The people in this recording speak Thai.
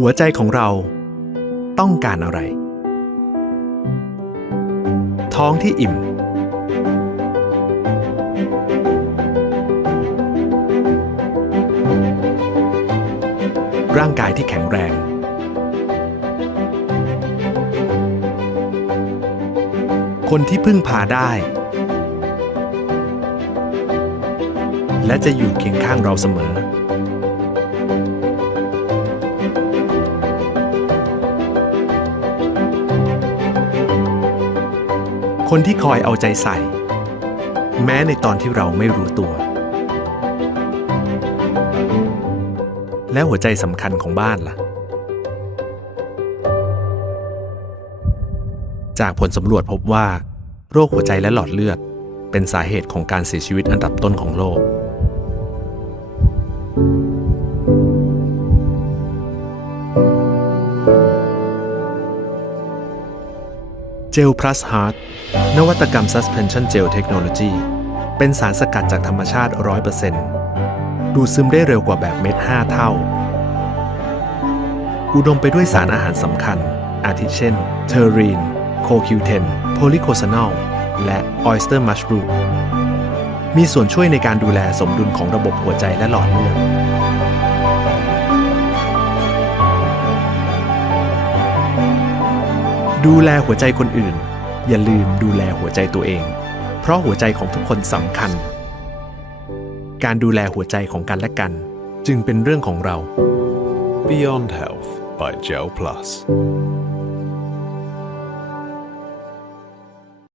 หัวใจของเราต้องการอะไร ท้องที่อิ่ม ร่างกายที่แข็งแรง คนที่พึ่งพาได้ และจะอยู่เคียงข้างเราเสมอ คนที่คอยเอาใจใส่ แม้ในตอนที่เราไม่รู้ตัว และหัวใจสำคัญของบ้านล่ะ จากผลสำรวจพบว่า โรคหัวใจและหลอดเลือด เป็นสาเหตุของการเสียชีวิตอันดับต้นของโลก เจล plus heart นวัตกรรม suspension gel technology เป็นสารสกัดจากธรรมชาติ 100%ดูดซึมได้เร็วกว่าแบบเม็ด 5 เท่า อุดมไปด้วยสารอาหารสำคัญ อาทิเช่น เทอรีน โคคิวเทน โพลิโคซานอล และออยสเตอร์มัชรูมมีส่วนช่วยในการดูแลสมดุลของระบบหัวใจและหลอดเลือด ดูแลหัวใจคนอื่น อย่าลืมดูแลหัวใจตัวเอง เพราะหัวใจของทุกคนสำคัญ การดูแลหัวใจของกันและกัน จึงเป็นเรื่องของเรา Beyond Health by Gel Plus.